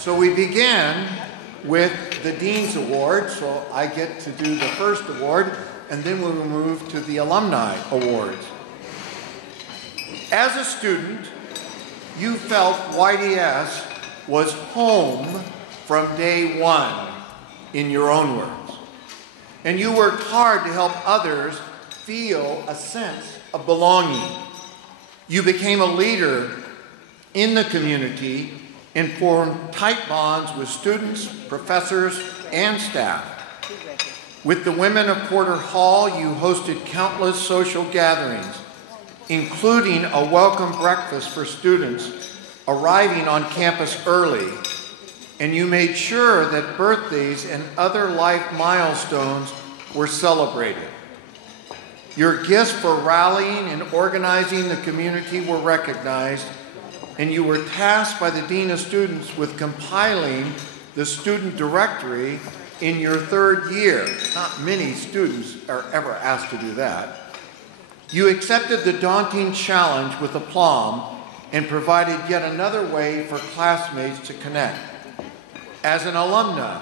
So we began with the Dean's Award, so I get to do the first award, and then we'll move to the Alumni Awards. As a student, you felt YDS was home from day one, in your own words. And you worked hard to help others feel a sense of belonging. You became a leader in the community and formed tight bonds with students, professors, and staff. With the women of Porter Hall, you hosted countless social gatherings, including a welcome breakfast for students arriving on campus early, and you made sure that birthdays and other life milestones were celebrated. Your gifts for rallying and organizing the community were recognized, and you were tasked by the Dean of Students with compiling the student directory in your third year. Not many students are ever asked to do that. You accepted the daunting challenge with aplomb and provided yet another way for classmates to connect. As an alumna,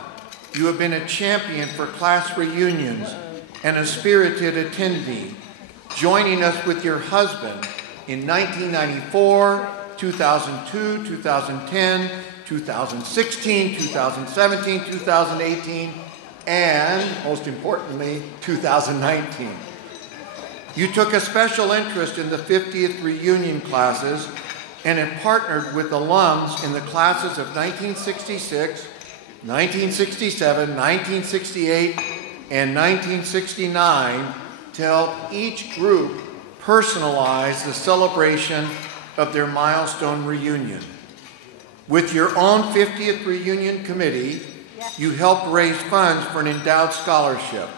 you have been a champion for class reunions and a spirited attendee, joining us with your husband in 1994, 2002, 2010, 2016, 2017, 2018, and, most importantly, 2019. You took a special interest in the 50th reunion classes and have partnered with alums in the classes of 1966, 1967, 1968, and 1969 to help each group personalize the celebration of their milestone reunion. With your own 50th reunion committee, you helped raise funds for an endowed scholarship.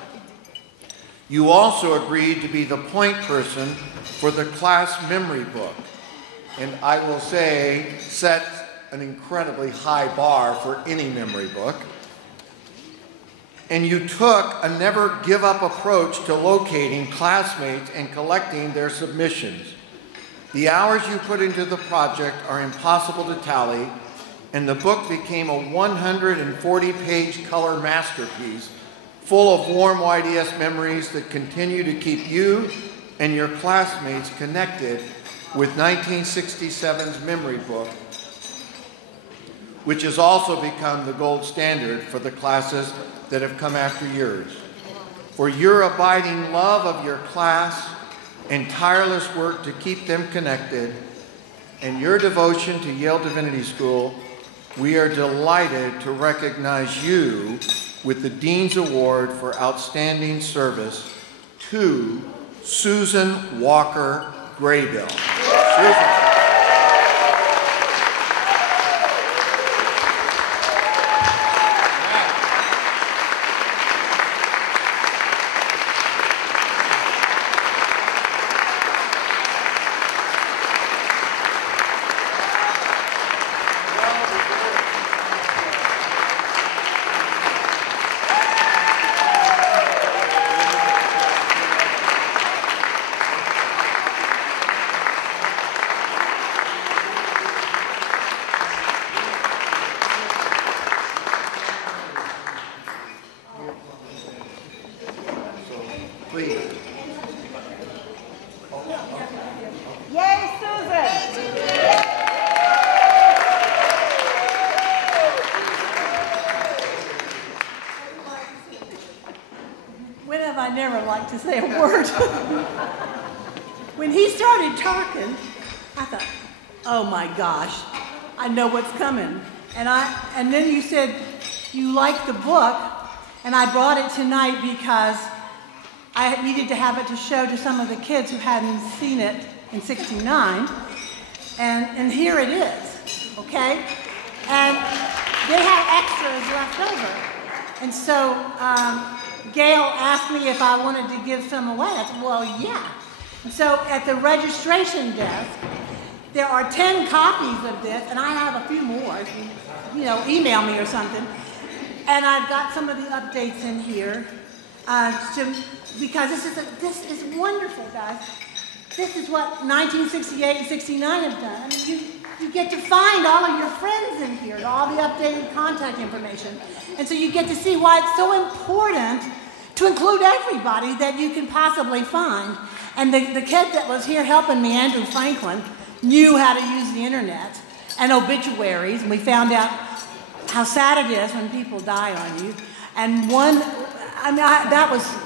You also agreed to be the point person for the class memory book, and I will say set an incredibly high bar for any memory book. And you took a never give up approach to locating classmates and collecting their submissions. The hours you put into the project are impossible to tally, and the book became a 140-page color masterpiece full of warm YDS memories that continue to keep you and your classmates connected with 1967's memory book, which has also become the gold standard for the classes that have come after yours. For your abiding love of your class and tireless work to keep them connected, and your devotion to Yale Divinity School, we are delighted to recognize you with the Dean's Award for Outstanding Service to Susan Walker Graybill. Susan. To say a word. When he started talking, I thought, oh my gosh, I know what's coming. And then you said you liked the book, and I brought it tonight because I needed to have it to show to some of the kids who hadn't seen it in '69. And here it is, okay? And they had extras left over. And so Gail asked me if I wanted to give some away. I said, well, yeah. And so at the registration desk, there are 10 copies of this, and I have a few more. If you email me or something. And I've got some of the updates in here, because this is wonderful, guys. This is what 1968 and '69 have done. I mean, you get to find all of your friends in here, all the updated contact information. And so you get to see why it's so important to include everybody that you can possibly find. And the kid that was here helping me, Andrew Franklin, knew how to use the internet and obituaries, and we found out how sad it is when people die on you. And it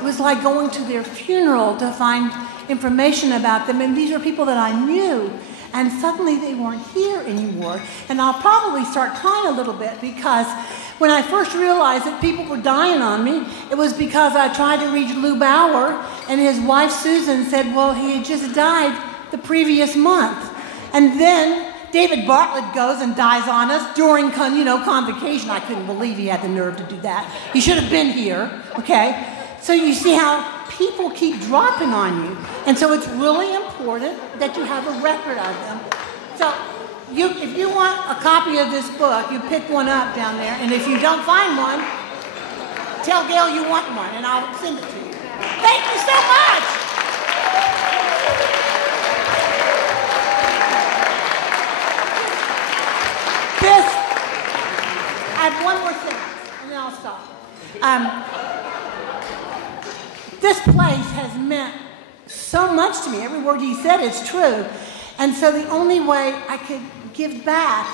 was like going to their funeral to find information about them. And these are people that I knew, and suddenly they weren't here anymore. And I'll probably start crying a little bit, because when I first realized that people were dying on me, it was because I tried to reach Lou Bauer, and his wife Susan said, well, he had just died the previous month. And then David Bartlett goes and dies on us during convocation. I couldn't believe he had the nerve to do that. He should have been here, okay? So you see how people keep dropping on you. And so it's really important that you have a record of them. So if you want a copy of this book, you pick one up down there. And if you don't find one, tell Gail you want one, and I'll send it to you. Thank you so much. I have one more thing, and then I'll stop. This place has meant so much to me. Every word he said is true. And so the only way I could give back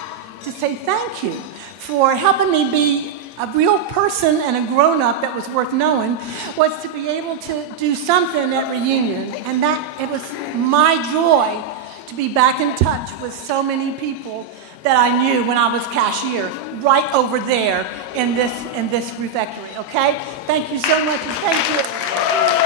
to say thank you for helping me be a real person and a grown-up that was worth knowing was to be able to do something at reunion. And that it was my joy to be back in touch with so many people that I knew when I was cashier, right over there in this refectory, okay? Thank you so much, and thank you.